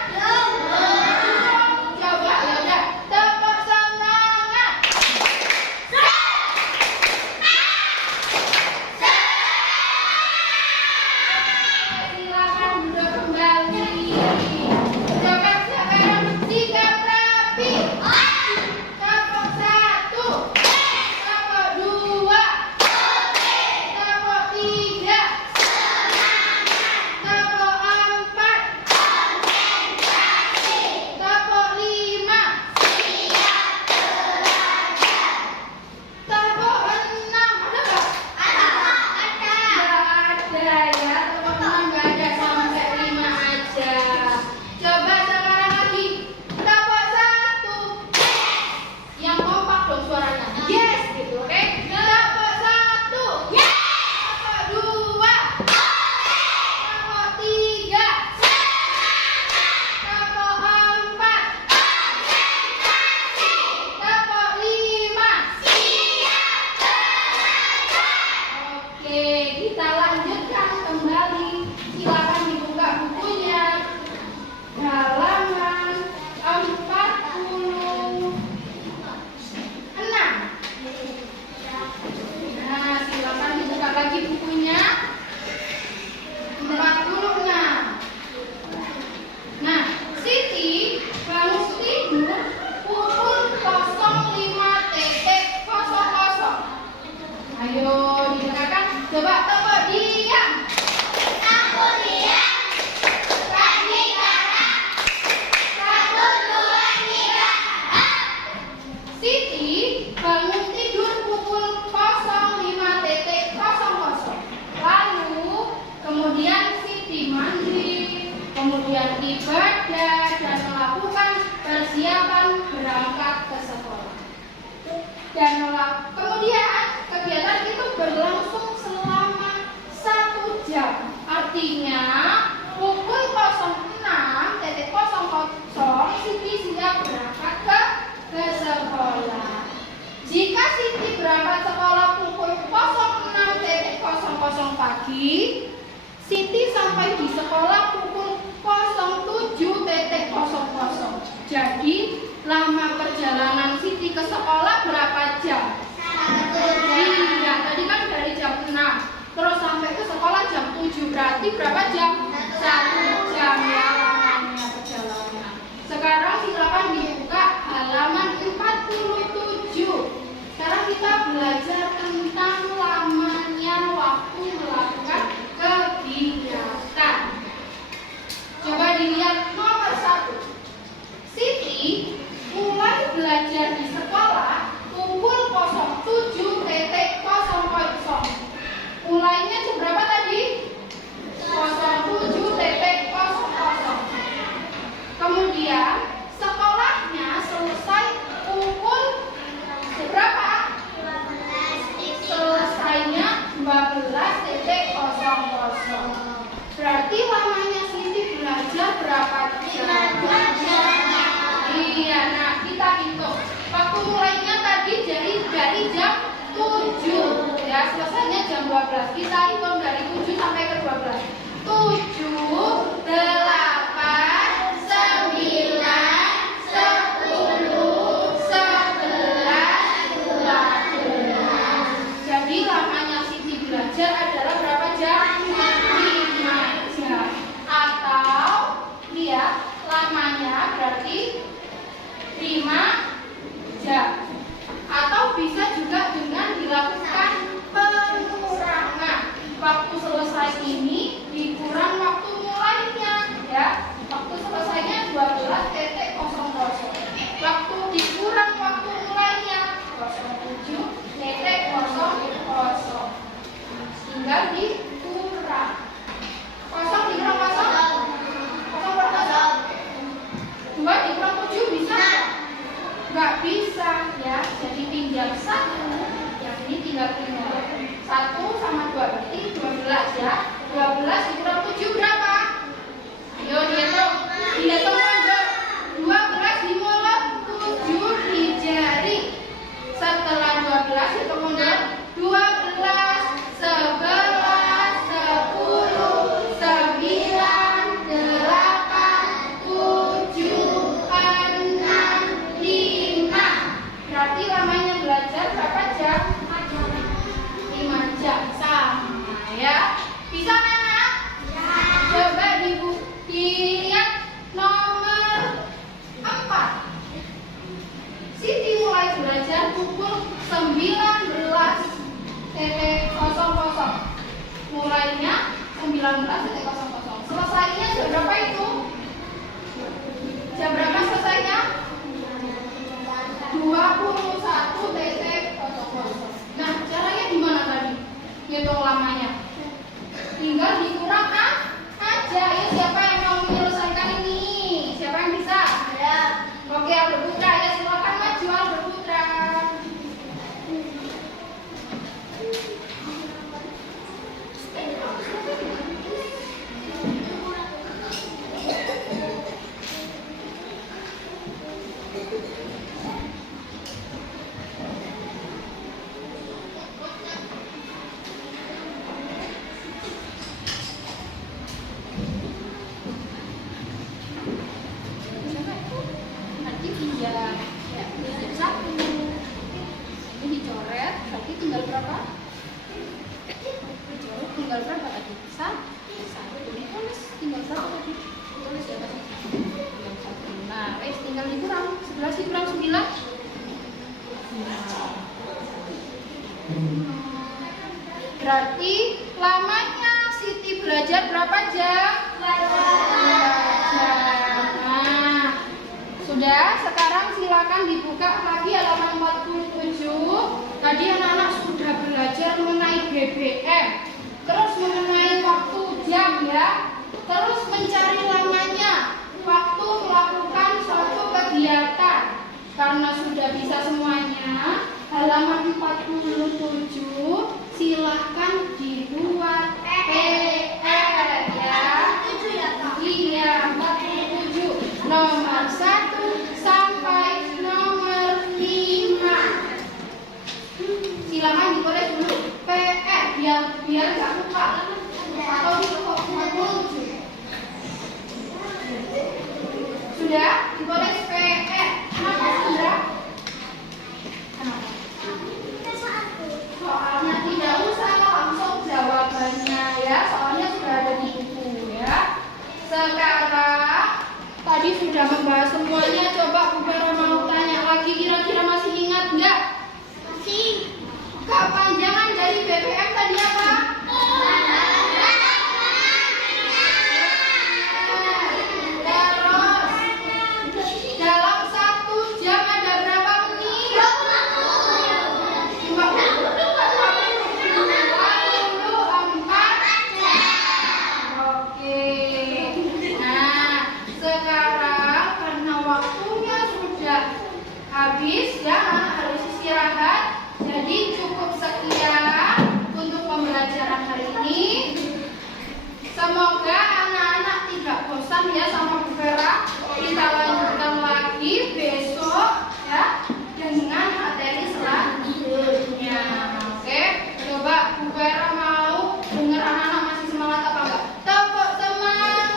Coba ya udah, tepuk semangat. Silakan duduk kembali. Coba sekarang sikap rapi. Tepuk 1, tepuk 2, tepuk 3, tepuk 4, tepuk 5, tepuk 6. Ada nggak? Nggak ada ya, tepuk 6 nggak ada, sampai 5 aja. Coba sekarang lagi, tepuk 1. Yang kompak dong suaranya. Yes gitu, oke? Tepuk 1. Tepuk 2. Tepuk 3. Tepuk 4. Tepuk 5. Oke, kita lanjutkan kembali. Silakan dibuka bukunya. Halaman 46. Nah, silakan dibuka lagi bukunya. 46. Nah, Siti bangun tidur pukul 05.00. Ayo didengarkan. Coba tepuk diam. Aku diam. Kaki kanan. 1, 2, 3. Siti bangun tidur pukul 05.00. Lalu kemudian Siti mandi, kemudian ibadah dan melakukan persiapan berangkat ke sekolah. Dan kemudian kegiatan itu berlangsung selama 1 jam. Artinya pukul 06.00 Siti siap berangkat ke sekolah. Jika Siti berangkat sekolah pukul 06.00 pagi, Siti sampai di sekolah pukul 07.00. Jadi lama perjalanan Siti ke sekolah berapa jam? 1 jam. Iya, tadi kan dari jam 6 terus sampai ke sekolah jam 7, berarti berapa jam? 1 jam ya lamanya perjalanan. Sekarang silakan dibuka halaman 47. Sekarang kita belajar tentang lamanya waktu melakukan kegiatan. belajar berapa jam? 5 jam. Iya, nah kita hitung. Waktu mulainya tadi dari jam 7 ya, selesainya jam 12. Kita hitung dari 7 sampai ke 12. 7, 8, 9, 10, 11, 12. Jadi lamanya Siti belajar adalah berapa jam? 5 jam. Atau lihat lamanya berarti 5 jam. Atau bisa juga dengan dilakukan pengurangan. Waktu selesai ini dikurang waktu mulainya ya. Waktu selesainya 12.00. Waktu dikurang waktu mulainya 07.00. Tinggal dikurang. Kosong dikurang kosong. Kosong per kosong. 2 dikurang 7 bisa? Nggak bisa ya. Jadi tinggal 1. Yang ini tinggal 1 sama 2 berarti 12 ya. 12 dikurang 7 berapa? Ayo dihitung. Dihitung aja. 12 di mulut, 7 di jari. Setelah 12 hitung mundur. 12, 11, 10, 9, 8, 7, 6, 5. Berarti lamanya belajar berapa jam? 5 jam. Sama ya. Bisa anak? Coba dilihat nomor 4. Siti mulai belajar pukul 19.00. Mulainya 19.00. Selesainya jam berapa itu? Jam berapa selesainya? 21.00. Nah, caranya gimana tadi? Hitung lamanya. Tinggal dikurang aja. Ya, siapa yang mau menyelesaikan ini? Siapa yang bisa? Ada. Oke, Aldo Putra ya, silakan maju Aldo Putra. Nanti tinggal ya, 1. Ini dicoret, berarti tinggal berapa? Dicoret tinggal berapa tadi? 1. Ini tulis tinggal berapa tadi? Tulis ya tadi. Tinggal 1. Nah, tinggal dikurang. 11 dikurang 9. Berarti lamanya Siti belajar berapa jam? 2 jam. Nah, sudah, sekarang silakan dibuka lagi halaman 47. Tadi anak-anak sudah belajar mengenai BBM, terus mengenai waktu jam ya, terus mencari lamanya, waktu melakukan suatu kegiatan. Karena sudah bisa semuanya, halaman 47 silahkan dibuat PR ya. Iya, 47. Nomor 1 sampai nomor 5. Silakan ditulis dulu PR biar nggak lupa. Atau di pokok 47. Sudah ditulis PR. Kenapa sudah? Kenapa? Soalnya tidak usah langsung jawabannya ya, soalnya sudah ada di buku ya. Sekarang tadi sudah membahas semuanya. Coba Bu Vera mau tanya lagi, kira-kira masih ingat nggak? Masih. Kepanjangan dari BBM tadi apa? Terus dalam 1 jam ada berapa menit? 24 jam. Oke. Nah, sekarang karena waktunya sudah waktunya sama Bu Vera. Kita lanjutkan lagi besok ya dengan materi selanjutnya. Oke, coba Bu Vera mau dengar anak-anak masih semangat apa enggak? Tepuk semangat.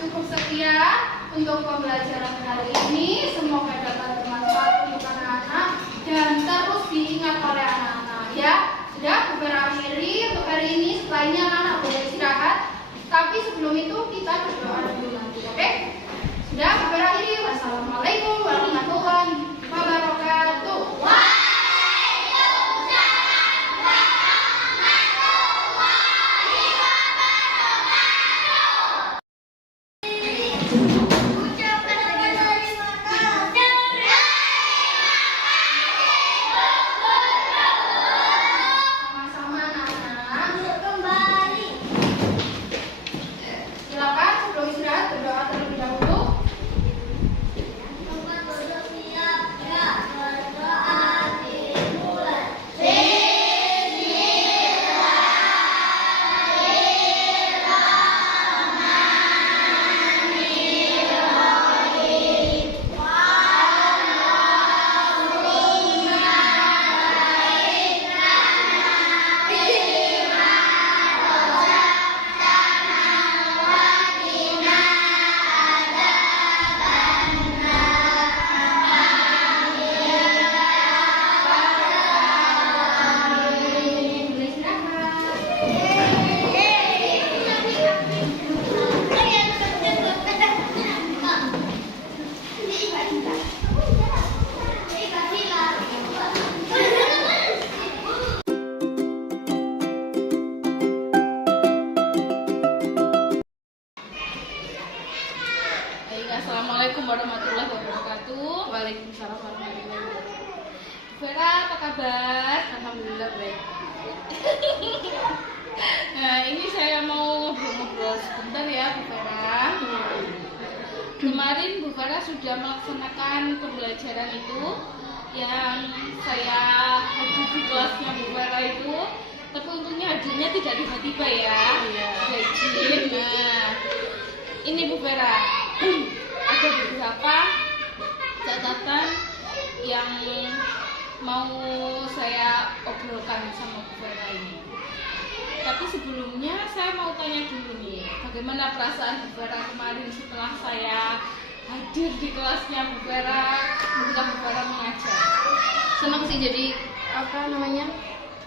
Cukup sekian untuk pembelajaran hari ini. Semoga dapat bermanfaat untuk anak-anak dan terus diingat oleh anak-anak ya. Sudah Bu Vera akhiri untuk hari ini. Setelah ini anak-anak boleh istirahat. Tapi sebelum itu kita berdoa dulu nanti, oke? Sudah Bu Vera akhiri. Wassalamualaikum warahmatullahi wabarakatuh. Sama-sama anak-anak. Silakan sebelum istirahat berdoa terlebih dahulu. Boleh istirahat. Baik, assalamualaikum warahmatullahi wabarakatuh. Waalaikumsalam warahmatullahi wabarakatuh. Vera, apa kabar? Alhamdulillah baik. Nah, ini saya mau ngobrol-ngobrol sebentar ya, Bu Vera. Kemarin Bu Vera sudah melaksanakan pembelajaran itu yang saya hadir di kelasnya Bu Vera itu, tapi untungnya hadirnya tidak tiba-tiba ya. Iya. Ada izin. Nah, ini Bu Vera, ada beberapa catatan yang mau saya obrolkan sama Bu Vera ini. Tapi sebelumnya saya mau tanya dulu nih, bagaimana perasaan Bu Vera kemarin setelah saya hadir di kelasnya Bu Vera, ketika Bu Vera mengajar? Senang sih, jadi apa namanya,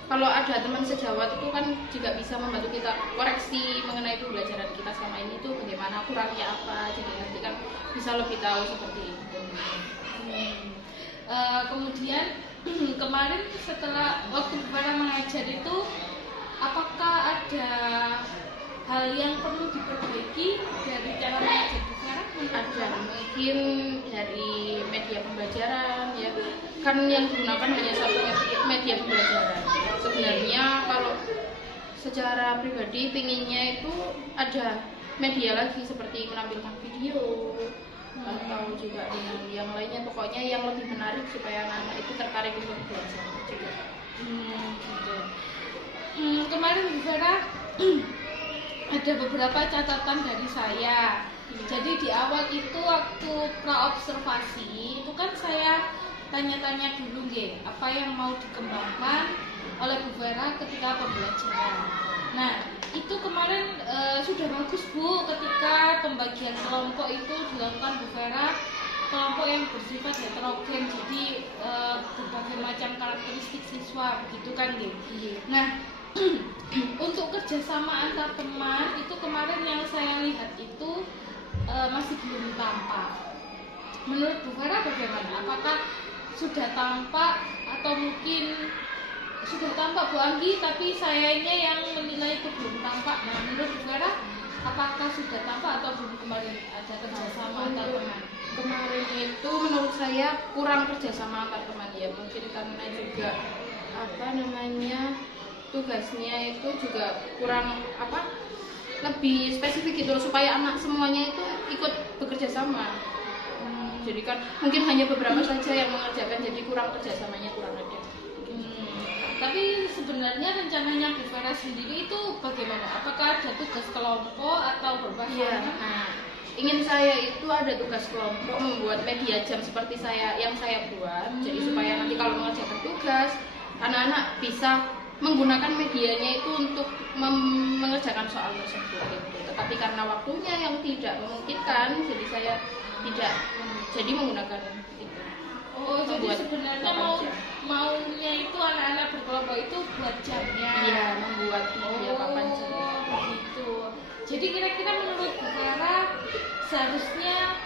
kalau ada teman sejawat itu kan juga bisa membantu kita koreksi mengenai pembelajaran kita selama ini tuh bagaimana, kurangnya apa, jadi nanti kan bisa lebih tahu seperti itu. Kemudian kemarin setelah waktu Bu Vera mengajar itu, apakah ada hal yang perlu diperbaiki dari cara mengajar Bu Vera? Ada mungkin dari media pembelajaran ya, kan yang digunakan hanya satu media pembelajaran. Sebenarnya kalau secara pribadi pinginnya itu ada media lagi seperti menampilkan video atau juga dengan yang lainnya, pokoknya yang lebih menarik supaya anak-anak itu tertarik untuk belajar juga. Gitu. Kemarin Bu Vera ada beberapa catatan dari saya. Jadi di awal itu waktu praobservasi itu kan saya tanya-tanya dulu nggih, apa yang mau dikembangkan oleh Bu Vera ketika pembelajaran. Nah, itu kemarin sudah bagus Bu ketika pembagian kelompok itu dilakukan Bu Vera, kelompok yang bersifat heterogen, jadi berbagai macam karakteristik siswa begitu kan nggih. Nah, untuk kerjasama antar teman itu kemarin yang saya lihat itu masih belum tampak. Menurut Bu Vera bagaimana? Apakah sudah tampak atau mungkin sudah tampak Bu Anggi, tapi sayanya yang menilai itu belum tampak? Nah, menurut Bu Vera apakah sudah tampak atau belum kemarin ada kerjasama antar teman? Kemarin itu menurut saya kurang kerjasama antar teman ya, mungkin karena juga apa namanya, tugasnya itu juga kurang lebih spesifik gitu loh, supaya anak semuanya itu ikut bekerja sama. Jadi kan mungkin hanya beberapa saja yang mengerjakan, jadi kurang kerjasamanya kurang ada. Tapi sebenarnya rencananya Bu Vera sendiri itu bagaimana? Apakah ada tugas kelompok atau Iya, berpasangan? nah, ingin saya itu ada tugas kelompok membuat media jam seperti yang saya buat. Jadi supaya nanti kalau mengerjakan tugas, anak-anak bisa menggunakan medianya itu untuk mengerjakan soal tersebut gitu. Tetapi karena waktunya yang tidak memungkinkan, jadi saya tidak jadi menggunakan itu. Oh, jadi Membuat sebenarnya maunya itu anak-anak berkelompok itu buat jamnya. Iya, membuat media papan jam. Begitu. Jadi kira-kira menurut Bu Vera seharusnya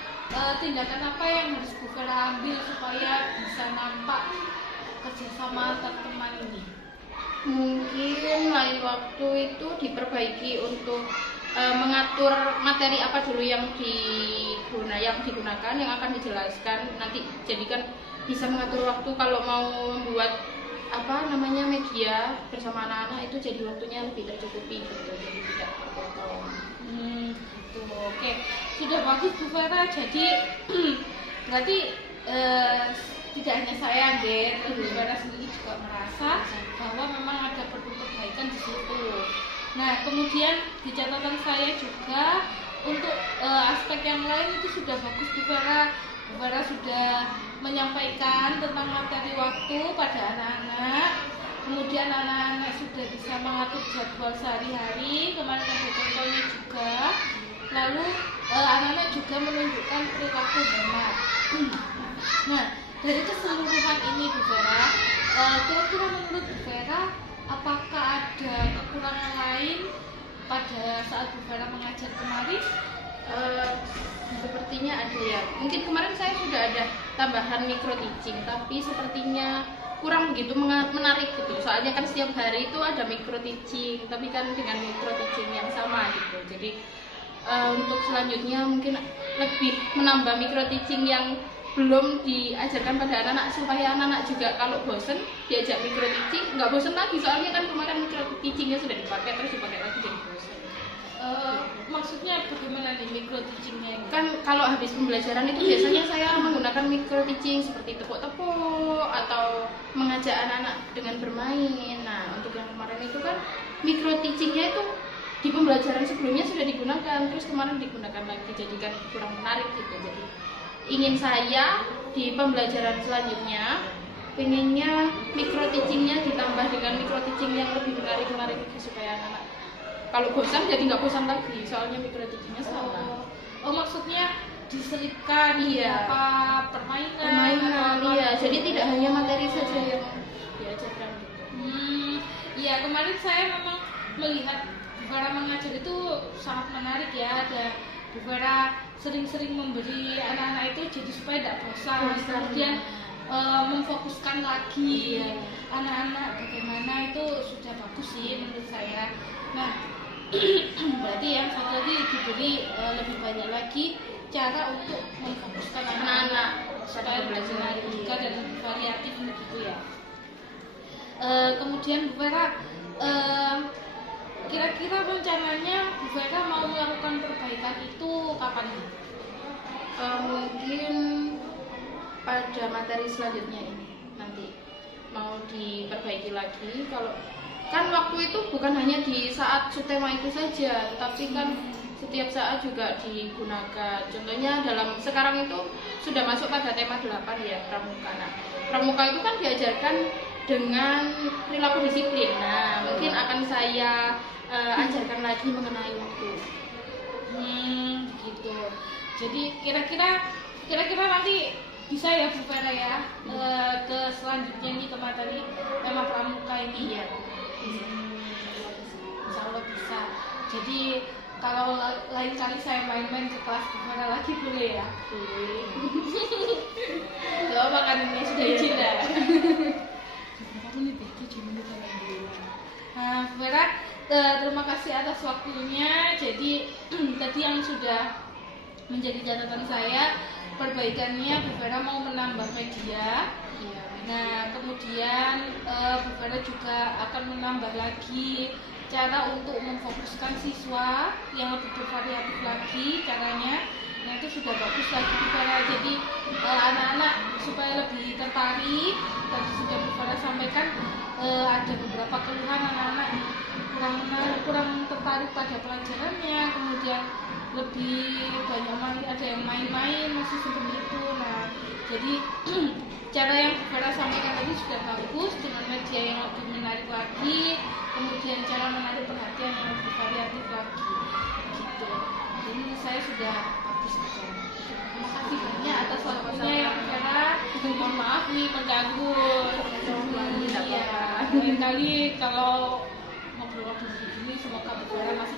tindakan apa yang harus Bu Vera ambil supaya bisa nampak kerjasama antar teman ini? Mungkin lain waktu itu diperbaiki untuk mengatur materi apa dulu yang digunakan, yang akan dijelaskan nanti. Jadi kan bisa mengatur waktu kalau mau membuat media bersama anak-anak itu, jadi waktunya lebih tercukupi gitu, jadi tidak terpotong. Gitu. Oke, sudah bagus Bu Vera. Jadi berarti tidak hanya saya, Bu Vera sendiri juga merasa bahwa memang ada perlu perbaikan di situ. Nah, kemudian di catatan saya juga untuk aspek yang lain itu sudah bagus Bu Vera. Bu Vera sudah menyampaikan tentang materi waktu pada anak-anak. Kemudian anak-anak sudah bisa mengatur jadwal sehari-hari, kemarin ada contohnya juga. Lalu anak-anak juga menunjukkan perilaku hemat. Nah, dari keseluruhan ini Bu Vera, kira-kira menurut Bu Vera apakah ada kekurangan lain pada saat Bu Vera mengajar kemarin? Sepertinya ada ya. Mungkin kemarin saya sudah ada tambahan micro teaching, tapi sepertinya kurang begitu menarik gitu. Soalnya kan setiap hari itu ada micro teaching, tapi kan dengan micro teaching yang sama gitu. Jadi untuk selanjutnya mungkin lebih menambah micro teaching yang belum diajarkan pada anak-anak, supaya anak-anak juga kalau bosen diajak micro teaching nggak bosen lagi. Soalnya kan kemarin micro teachingnya sudah dipakai terus dipakai lagi jadi bosen. Maksudnya bagaimana nih micro teachingnya? Kan kalau habis pembelajaran itu biasanya saya menggunakan micro teaching seperti tepuk-tepuk atau mengajak anak-anak dengan bermain. Nah, untuk yang kemarin itu kan micro teachingnya itu di pembelajaran sebelumnya sudah digunakan, terus kemarin digunakan lagi, jadi kan kurang menarik gitu. Jadi ingin saya di pembelajaran selanjutnya pengennya micro teachingnya ditambah dengan micro teaching yang lebih menarik supaya anak-anak kalau bosan jadi nggak bosan lagi, soalnya micro teachingnya sama. Oh, maksudnya diselipkan permainan iya, jadi tidak hanya materi saja yang diajarkan gitu. Iya, kemarin saya memang melihat Bu Vera mengajar itu sangat menarik ya. Ada Bu Vera sering-sering memberi anak-anak itu jadi supaya tidak bosan. Kemudian memfokuskan lagi anak-anak bagaimana, itu sudah bagus sih menurut saya. Nah, berarti yang satu lagi diberi lebih banyak lagi cara untuk memfokuskan anak-anak supaya lebih menarik juga dan lebih variatif begitu ya. Kemudian Bu Vera, kira-kira rencananya Bu Vera mau melakukan perbaikan itu kapan? Mungkin pada materi selanjutnya ini nanti mau diperbaiki lagi. Kalau kan waktu itu bukan hanya di saat sutema itu saja, tetapi kan setiap saat juga digunakan. Contohnya dalam sekarang itu sudah masuk pada tema 8 ya, pramuka. Nah, pramuka itu kan diajarkan dengan perilaku disiplin. Nah, mungkin akan saya ajarkan lagi mengenai waktu. Gitu. Jadi kira-kira nanti bisa ya Bu Vera ya ke selanjutnya nih ke materi tema pramuka ini ya. Insya Allah bisa. Jadi kalau lain kali saya main-main ke kelas Bu Vera lagi boleh ya? Boleh. Gak apa kan, ini sudah izin ya. Nah, Bu Vera, terima kasih atas waktunya. Jadi tadi yang sudah menjadi catatan saya, perbaikannya Bu Vera mau menambah media. Nah, kemudian Bu Vera juga akan menambah lagi cara untuk memfokuskan siswa yang lebih bervariatif lagi caranya. Nah, itu sudah bagus lagi Bu Vera. Jadi anak-anak supaya lebih tertarik, tadi sudah Bu Vera sampaikan ada beberapa keluhan anak-anak kurang tertarik pada pelajarannya, kemudian lebih banyak ada yang main-main, masih seperti itu. Nah, jadi cara yang Vera sampaikan tadi sudah bagus, dengan media yang lebih menarik lagi, kemudian cara menarik perhatian yang lebih variatif lagi gitu. Jadi menurut saya sudah bagus saja. Terima kasih banyak atas waktunya ya Vera. Mohon maaf nih mengganggu. Iya, lain kali kalau ngobrol-ngobrol begini semoga Vera masih